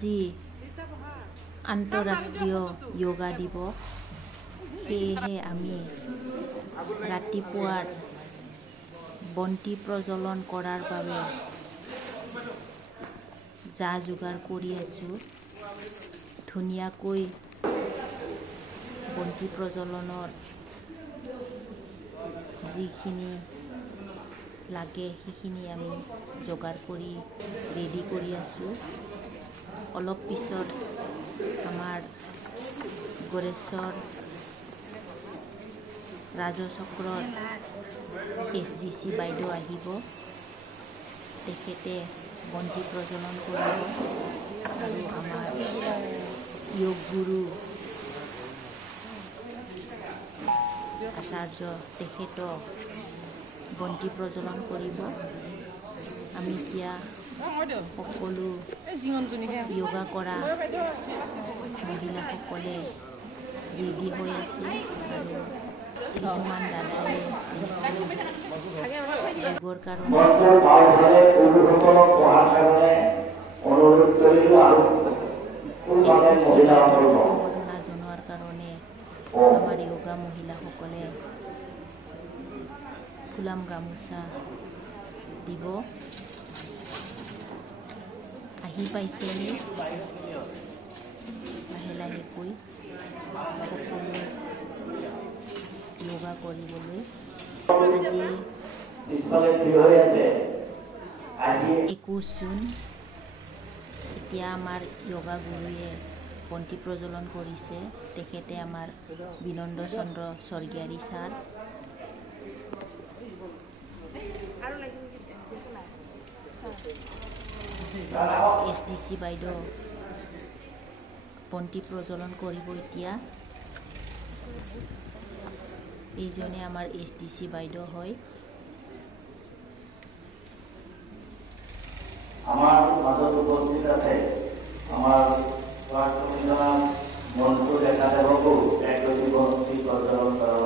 আজি আন্তঃৰাষ্ট্ৰীয় যোগা দিৱস সেয়েহে আমি ৰাতিপুৱাৰ বন্তি প্ৰজ্বলন কৰাৰ বাবে যা যোগাৰ কৰি আছোঁ ধুনীয়াকৈ বন্তি প্ৰজ্বলনৰ যিখিনি লাগে সেইখিনি আমি যোগাৰ কৰি ৰেডি কৰি আছোঁ অলপ পিছত আমাৰ গড়েশ্বৰ ৰাজচক্ৰৰ SDC বাইদেউ আহিব তেখেতে বন্তি প্ৰজ্বলন কৰিব আৰু আমাৰ যোগ গুৰু আচাৰ্য তেখেতক বন্তি প্ৰজ্বলন কৰিব আমি এতিয়া সকলো যোগা কৰা মহিলাসকলে ৰেডি হৈ আছে আৰু কিছুমান দাদাই যোগৰ কাৰণে জনোৱাৰ কাৰণে আমাৰ যোগা মহিলাসকলে ফুলাম গামোচা দিব আহি পাইছেহি লাহে লাহেকৈ সকলোৱে যোগা কৰিবলৈ আজি 21 জুন এতিয়া আমাৰ যোগা গুৰুৱে বন্তি প্ৰজ্বলন কৰিছে তেখেতে আমাৰ বিনন্দ চন্দ্ৰ স্বৰ্গীয়াৰী ছাৰ SDC বাইদেউ বন্তি প্ৰজ্বলন কৰিব এতিয়া এইজনে আমাৰ SDC বাইদেউ হয় আমাৰ মাজত উপস্থিত আছে আমাৰ প্ৰাক্তন মন্ত্ৰ দেখা দেবকু একটি বন্তি প্ৰজ্বলন কৰাৰ